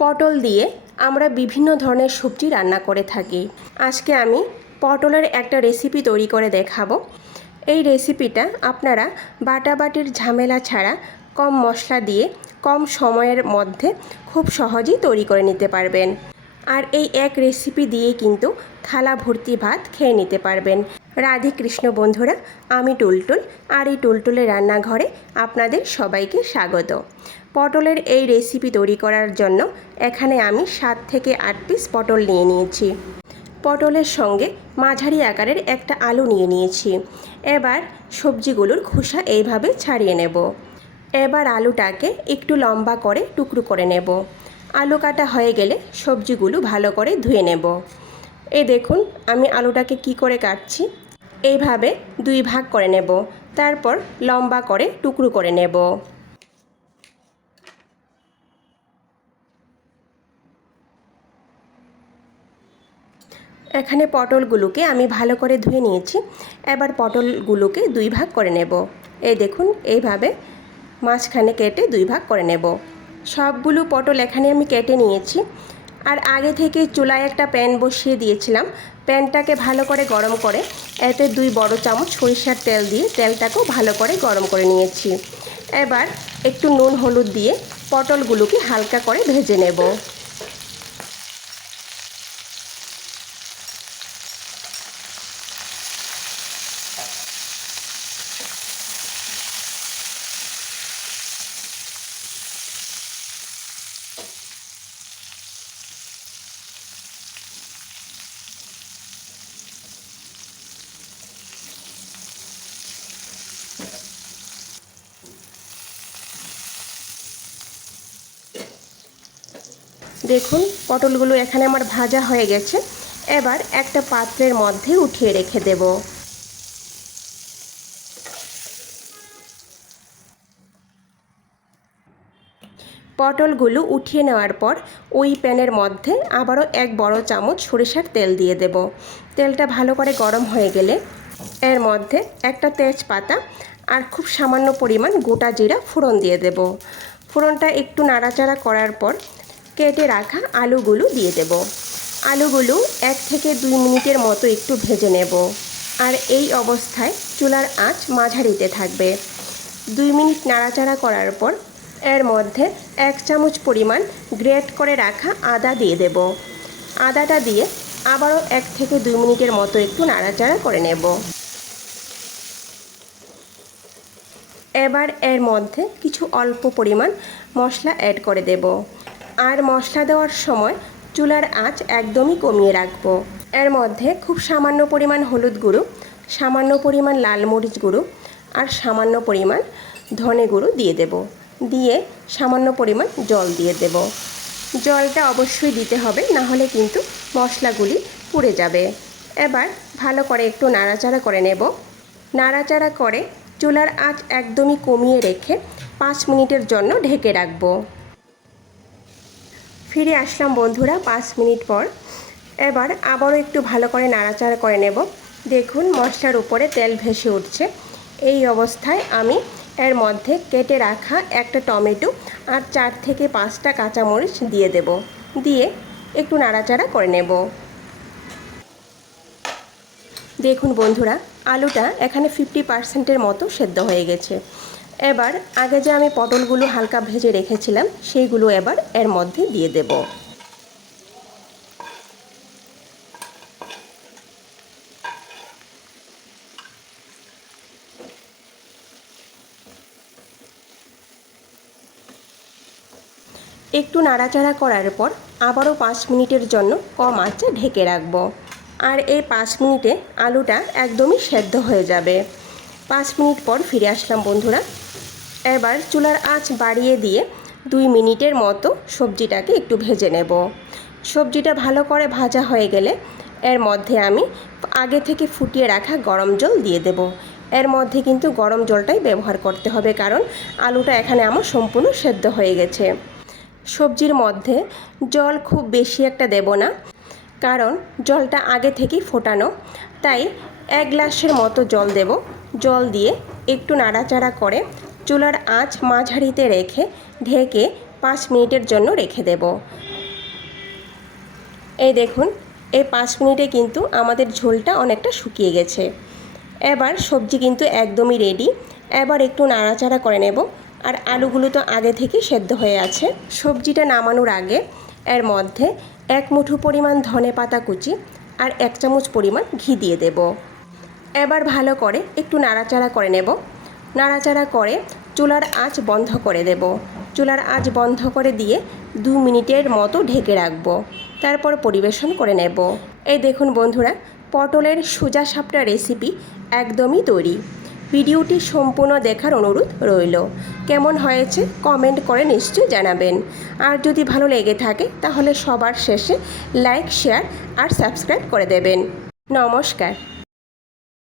পটল দিয়ে আমরা বিভিন্ন ধরনের সবজি রান্না করে থাকি। আজকে আমি পটলের একটা রেসিপি তৈরি করে দেখাবো। এই রেসিপিটা আপনারা বাটাবাটির ঝামেলা ছাড়া কম মশলা দিয়ে কম সময়ের মধ্যে খুব সহজেই তৈরি করে নিতে পারবেন। আর এই এক রেসিপি দিয়ে কিন্তু থালা ভর্তি ভাত খেয়ে নিতে পারবেন। রাধে কৃষ্ণ বন্ধুরা, আমি টুলটুল, আর এই টুলটুলের রান্নাঘরে আপনাদের সবাইকে স্বাগত। পটলের এই রেসিপি তৈরি করার জন্য এখানে আমি 7 থেকে 8 পিস পটল নিয়ে নিয়েছি। পটলের সঙ্গে মাঝারি আকারের একটা আলু নিয়ে নিয়েছি। এবার সবজিগুলোর খোসা এইভাবে ছাড়িয়ে নেব। এবার আলুটাকে একটু লম্বা করে টুকরো করে নেব। আলু কাটা হয়ে গেলে সবজিগুলো ভালো করে ধুয়ে নেব। এই দেখুন আমি আলুটাকে কি করে কাটছি। এইভাবে 2 ভাগ করে নেব, তারপর লম্বা করে টুকরো করে নেব। এখানে পটলগুলোকে আমি ভালো করে ধুয়ে নিয়েছি। এবার পটলগুলোকে 2 ভাগ করে নেব। এই দেখুন এইভাবে মাঝখানে কেটে 2 ভাগ করে নেব। সবগুলো পটল এখানে আমি কেটে নিয়েছি। আর আগে থেকে চুলায় একটা প্যান বসিয়ে দিয়েছিলাম। প্যানটাকে ভালো করে গরম করে এতে 2 বড় চামচ সরিষার তেল দিয়ে তেলটাকেও ভালো করে গরম করে নিয়েছি। এবার একটু নুন হলুদ দিয়ে পটলগুলোকে হালকা করে ভেজে নেব। দেখুন পটলগুলো এখানে আমার ভাজা হয়ে গেছে। এবার একটা পাত্রের মধ্যে উঠিয়ে রেখে দেব। পটলগুলো উঠিয়ে নেওয়ার পর ওই প্যানের মধ্যে আবারও 1 বড় চামচ সরিষার তেল দিয়ে দেব। তেলটা ভালো করে গরম হয়ে গেলে এর মধ্যে একটা তেজপাতা আর খুব সামান্য পরিমাণ গোটা জিরা ফোড়ন দিয়ে দেব। ফোড়নটা একটু নাড়াচাড়া করার পর কেটে রাখা আলুগুলো দিয়ে দেব। আলুগুলো 1 থেকে 2 মিনিটের মতো একটু ভেজে নেব। আর এই অবস্থায় চুলার আঁচ মাঝারিতে থাকবে। 2 মিনিট নাড়াচাড়া করার পর এর মধ্যে 1 চামচ পরিমাণ গ্রেট করে রাখা আদা দিয়ে দেব। আদাটা দিয়ে আবারও 1 থেকে 2 মিনিটের মতো একটু নাড়াচাড়া করে নেব। এবার এর মধ্যে কিছু অল্প পরিমাণ মশলা অ্যাড করে দেব। আর মশলা দেওয়ার সময় চুলার আঁচ একদমই কমিয়ে রাখবো। এর মধ্যে খুব সামান্য পরিমাণ হলুদ গুঁড়ো, সামান্য পরিমাণ লাল মরিচ গুঁড়ো আর সামান্য পরিমাণ ধনে গুঁড়ো দিয়ে দেব। দিয়ে সামান্য পরিমাণ জল দিয়ে দেব। জলটা অবশ্যই দিতে হবে, না হলে কিন্তু মশলাগুলি পুড়ে যাবে। এবার ভালো করে একটু নাড়াচাড়া করে নেব। নাড়াচাড়া করে চুলার আঁচ একদমই কমিয়ে রেখে 5 মিনিটের জন্য ঢেকে রাখবো। ফিরে আসলাম বন্ধুরা 5 মিনিট পর। এবার আবারও একটু ভালো করে নাড়াচাড়া করে নেব। দেখুন মশলার উপরে তেল ভেসে উঠছে। এই অবস্থায় আমি এর মধ্যে কেটে রাখা একটা টমেটো আর 4 থেকে 5টা কাঁচামরিচ দিয়ে দেব। দিয়ে একটু নাড়াচাড়া করে নেব। দেখুন বন্ধুরা আলুটা এখানে 50%-এর মতো সেদ্ধ হয়ে গেছে। এবার আগে যে আমি পটলগুলো হালকা ভেজে রেখেছিলাম সেইগুলো এবার এর মধ্যে দিয়ে দেব। একটু নাড়াচাড়া করার পর আবারও 5 মিনিটের জন্য কম আঁচে ঢেকে রাখবো। আর এই 5 মিনিটে আলুটা একদমই সেদ্ধ হয়ে যাবে। 5 মিনিট পর ফিরে আসলাম বন্ধুরা। এবার চুলার আঁচ বাড়িয়ে দিয়ে 2 মিনিটের মতো সবজিটাকে একটু ভেজে নেব। সবজিটা ভালো করে ভাজা হয়ে গেলে এর মধ্যে আমি আগে থেকে ফুটিয়ে রাখা গরম জল দিয়ে দেব। এর মধ্যে কিন্তু গরম জলটাই ব্যবহার করতে হবে, কারণ আলুটা এখানে আমার সম্পূর্ণ সেদ্ধ হয়ে গেছে। সবজির মধ্যে জল খুব বেশি একটা দেব না, কারণ জলটা আগে থেকেই ফোটানো। তাই 1 গ্লাসের মতো জল দেব। জল দিয়ে একটু নাড়াচাড়া করে চুলার আঁচ মাঝারিতে রেখে ঢেকে 5 মিনিটের জন্য রেখে দেব। এই দেখুন, এই 5 মিনিটে কিন্তু আমাদের ঝোলটা অনেকটা শুকিয়ে গেছে। এবার সবজি কিন্তু একদমই রেডি। এবার একটু নাড়াচাড়া করে নেব। আর আলুগুলো তো আগে থেকে সেদ্ধ হয়ে আছে। সবজিটা নামানোর আগে এর মধ্যে 1 মুঠো পরিমাণ ধনেপাতা কুচি আর 1 চামচ পরিমাণ ঘি দিয়ে দেব। এবার ভালো করে একটু নাড়াচাড়া করে নেব। নাড়াচাড়া করে চুলার আঁচ বন্ধ করে দেব। চুলার আঁচ বন্ধ করে দিয়ে 2 মিনিটের মতো ঢেকে রাখব। তারপর পরিবেশন করে নেব। এই দেখুন বন্ধুরা, পটলের সোজা সাপটা রেসিপি একদমই তৈরি। ভিডিওটি সম্পূর্ণ দেখার অনুরোধ রইল। কেমন হয়েছে কমেন্ট করে নিশ্চয়ই জানাবেন। আর যদি ভালো লেগে থাকে তাহলে সবার শেষে লাইক, শেয়ার আর সাবস্ক্রাইব করে দেবেন। নমস্কার।